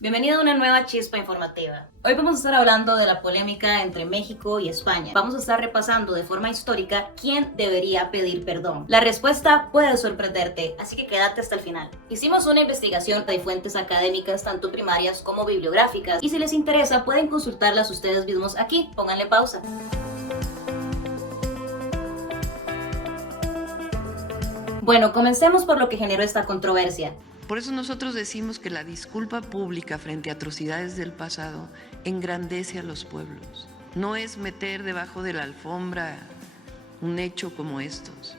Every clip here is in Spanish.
Bienvenido a una nueva chispa informativa. Hoy vamos a estar hablando de la polémica entre México y España. Vamos a estar repasando de forma histórica quién debería pedir perdón. La respuesta puede sorprenderte, así que quédate hasta el final. Hicimos una investigación de fuentes académicas, tanto primarias como bibliográficas, y si les interesa pueden consultarlas ustedes mismos aquí. Pónganle pausa. Bueno, comencemos por lo que generó esta controversia. Por eso nosotros decimos que la disculpa pública frente a atrocidades del pasado engrandece a los pueblos. No es meter debajo de la alfombra un hecho como estos,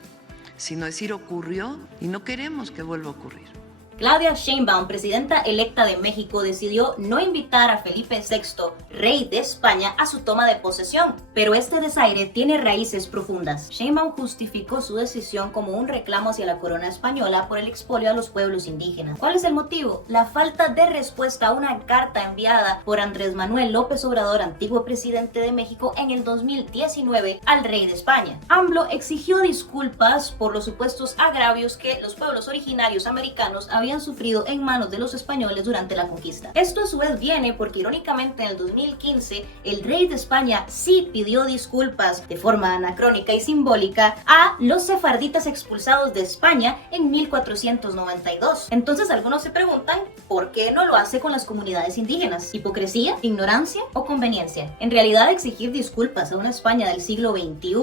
sino decir ocurrió y no queremos que vuelva a ocurrir. Claudia Sheinbaum, presidenta electa de México, decidió no invitar a Felipe VI, rey de España, a su toma de posesión, pero este desaire tiene raíces profundas. Sheinbaum justificó su decisión como un reclamo hacia la corona española por el expolio a los pueblos indígenas. ¿Cuál es el motivo? La falta de respuesta a una carta enviada por Andrés Manuel López Obrador, antiguo presidente de México, en el 2019 al rey de España. AMLO exigió disculpas por los supuestos agravios que los pueblos originarios americanos habían sufrido en manos de los españoles durante la conquista. Esto a su vez viene porque irónicamente en el 2015 el rey de España sí pidió disculpas de forma anacrónica y simbólica a los sefarditas expulsados de España en 1492. Entonces algunos se preguntan ¿por qué no lo hace con las comunidades indígenas? ¿Hipocresía? ¿Ignorancia? ¿O conveniencia? En realidad exigir disculpas a una España del siglo XXI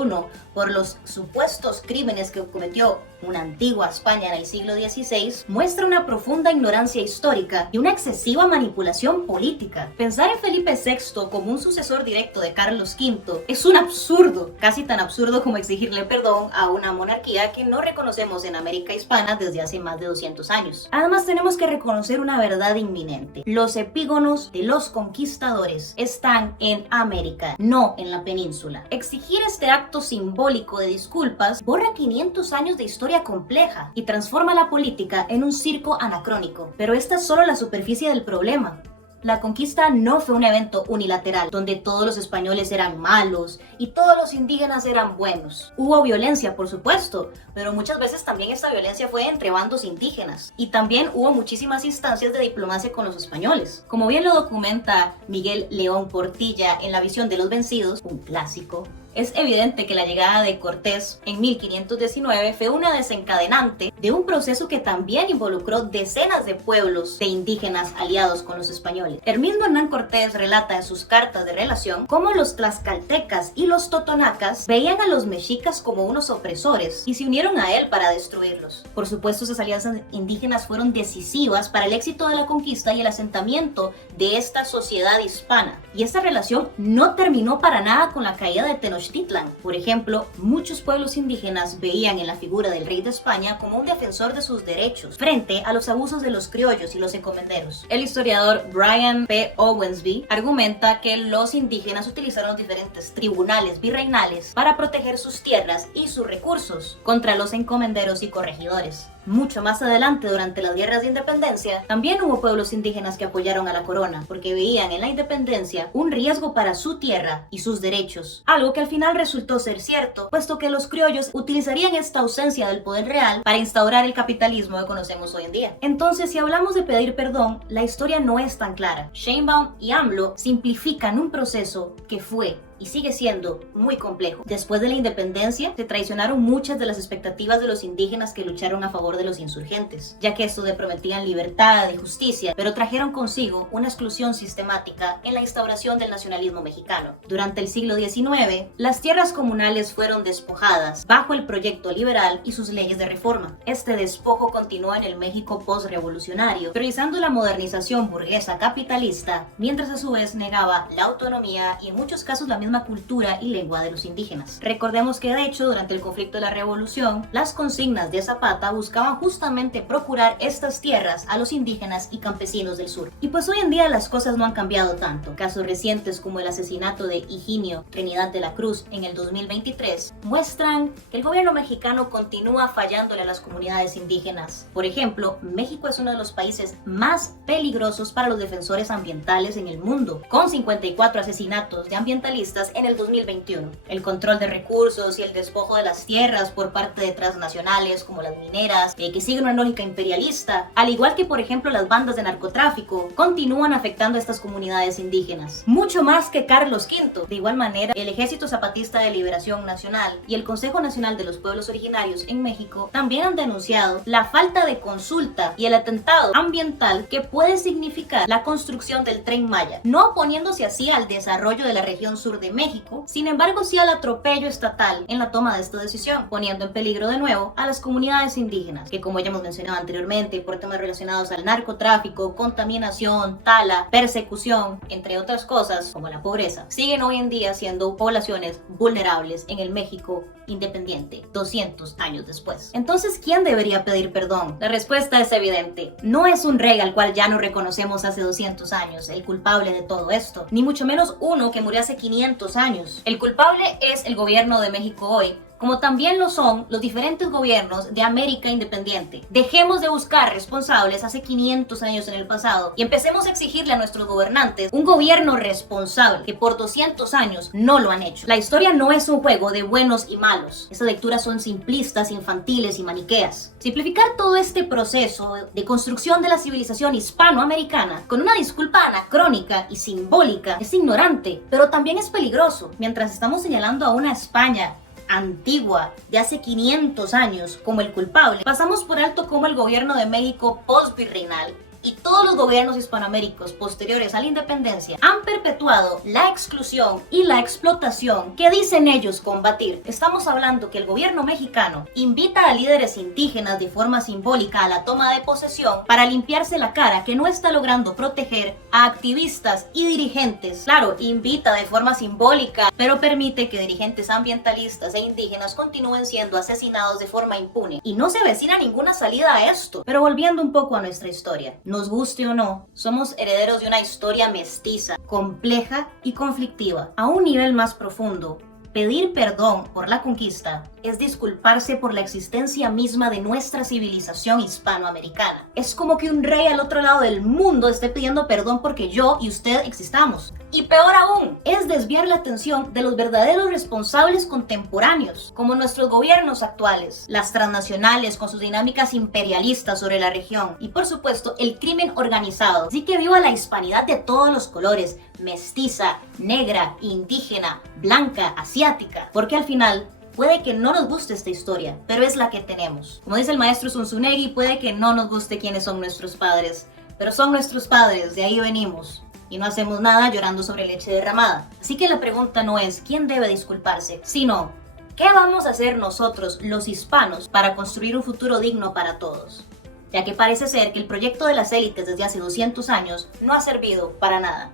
por los supuestos crímenes que cometió una antigua España en el siglo XVI muestra una profunda ignorancia histórica y una excesiva manipulación política. Pensar en Felipe VI como un sucesor directo de Carlos V es un absurdo, casi tan absurdo como exigirle perdón a una monarquía que no reconocemos en América Hispana desde hace más de 200 años. Además tenemos que reconocer una verdad inminente. Los epígonos de los conquistadores están en América, no en la península. Exigir este acto simbólico de disculpas borra 500 años de historia compleja y transforma la política en un circo anacrónico. Pero esta es solo la superficie del problema. La conquista no fue un evento unilateral, donde todos los españoles eran malos y todos los indígenas eran buenos. Hubo violencia, por supuesto, pero muchas veces también esta violencia fue entre bandos indígenas. Y también hubo muchísimas instancias de diplomacia con los españoles. Como bien lo documenta Miguel León Portilla en La visión de los vencidos, un clásico, es evidente que la llegada de Cortés en 1519 fue una desencadenante de un proceso que también involucró decenas de pueblos de indígenas aliados con los españoles. El mismo Hernán Cortés relata en sus cartas de relación cómo los tlaxcaltecas y los totonacas veían a los mexicas como unos opresores y se unieron a él para destruirlos. Por supuesto, esas alianzas indígenas fueron decisivas para el éxito de la conquista y el asentamiento de esta sociedad hispana. Y esta relación no terminó para nada con la caída de Tenochtitlan. Por ejemplo, muchos pueblos indígenas veían en la figura del rey de España como un defensor de sus derechos frente a los abusos de los criollos y los encomenderos. El historiador Brian P. Owensby argumenta que los indígenas utilizaron diferentes tribunales virreinales para proteger sus tierras y sus recursos contra los encomenderos y corregidores. Mucho más adelante, durante las guerras de independencia, también hubo pueblos indígenas que apoyaron a la corona porque veían en la independencia un riesgo para su tierra y sus derechos, algo que al final resultó ser cierto, puesto que los criollos utilizarían esta ausencia del poder real para instaurar el capitalismo que conocemos hoy en día. Entonces, si hablamos de pedir perdón, la historia no es tan clara. Sheinbaum y AMLO simplifican un proceso que fue y sigue siendo muy complejo. Después de la independencia, se traicionaron muchas de las expectativas de los indígenas que lucharon a favor de los insurgentes, ya que estos le prometían libertad y justicia, pero trajeron consigo una exclusión sistemática en la instauración del nacionalismo mexicano. Durante el siglo XIX, las tierras comunales fueron despojadas bajo el proyecto liberal y sus leyes de reforma. Este despojo continuó en el México postrevolucionario, priorizando la modernización burguesa capitalista, mientras a su vez negaba la autonomía y en muchos casos la misma cultura y lengua de los indígenas. Recordemos que de hecho durante el conflicto de la revolución, las consignas de Zapata buscaban justamente procurar estas tierras a los indígenas y campesinos del sur. Y pues hoy en día las cosas no han cambiado tanto. Casos recientes como el asesinato de Higinio Trinidad de la Cruz en el 2023 muestran que el gobierno mexicano continúa fallándole a las comunidades indígenas. Por ejemplo, México es uno de los países más peligrosos para los defensores ambientales en el mundo, con 54 asesinatos de ambientalistas zapatistas en el 2021. El control de recursos y el despojo de las tierras por parte de transnacionales como las mineras, que siguen una lógica imperialista, al igual que por ejemplo las bandas de narcotráfico, continúan afectando a estas comunidades indígenas. Mucho más que Carlos V. De igual manera, el Ejército Zapatista de Liberación Nacional y el Consejo Nacional de los Pueblos Originarios en México también han denunciado la falta de consulta y el atentado ambiental que puede significar la construcción del Tren Maya, no oponiéndose así al desarrollo de la región sur de México, sin embargo sí al atropello estatal en la toma de esta decisión, poniendo en peligro de nuevo a las comunidades indígenas, que como ya hemos mencionado anteriormente, por temas relacionados al narcotráfico, contaminación, tala, persecución, entre otras cosas como la pobreza, siguen hoy en día siendo poblaciones vulnerables en el México independiente, 200 años después. Entonces, ¿quién debería pedir perdón? La respuesta es evidente. No es un rey al cual ya no reconocemos hace 200 años, el culpable de todo esto, ni mucho menos uno que murió hace 500 años. El culpable es el gobierno de México hoy, como también lo son los diferentes gobiernos de América independiente. Dejemos de buscar responsables hace 500 años en el pasado y empecemos a exigirle a nuestros gobernantes un gobierno responsable, que por 200 años no lo han hecho. La historia no es un juego de buenos y malos. Estas lecturas son simplistas, infantiles y maniqueas. Simplificar todo este proceso de construcción de la civilización hispanoamericana con una disculpa anacrónica y simbólica es ignorante, pero también es peligroso. Mientras estamos señalando a una España antigua de hace 500 años como el culpable, pasamos por alto como el gobierno de México postvirreinal y todos los gobiernos hispanoaméricos posteriores a la independencia han perpetuado la exclusión y la explotación que dicen ellos combatir. Estamos hablando que el gobierno mexicano invita a líderes indígenas de forma simbólica a la toma de posesión para limpiarse la cara que no está logrando proteger a activistas y dirigentes. Claro, invita de forma simbólica, pero permite que dirigentes ambientalistas e indígenas continúen siendo asesinados de forma impune. Y no se avecina ninguna salida a esto. Pero volviendo un poco a nuestra historia, nos guste o no, somos herederos de una historia mestiza, compleja y conflictiva. A un nivel más profundo, pedir perdón por la conquista es disculparse por la existencia misma de nuestra civilización hispanoamericana. Es como que un rey al otro lado del mundo esté pidiendo perdón porque yo y usted existamos. Y peor aún, es desviar la atención de los verdaderos responsables contemporáneos, como nuestros gobiernos actuales, las transnacionales con sus dinámicas imperialistas sobre la región y por supuesto el crimen organizado. Así que viva la hispanidad de todos los colores, mestiza, negra, indígena, blanca, asiática, porque al final puede que no nos guste esta historia, pero es la que tenemos. Como dice el maestro Zunzunegui, puede que no nos guste quiénes son nuestros padres, pero son nuestros padres, de ahí venimos. Y no hacemos nada llorando sobre leche derramada. Así que la pregunta no es quién debe disculparse, sino ¿qué vamos a hacer nosotros, los hispanos, para construir un futuro digno para todos? Ya que parece ser que el proyecto de las élites desde hace 200 años no ha servido para nada.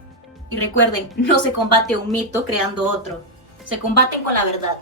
Y recuerden, no se combate un mito creando otro, se combaten con la verdad.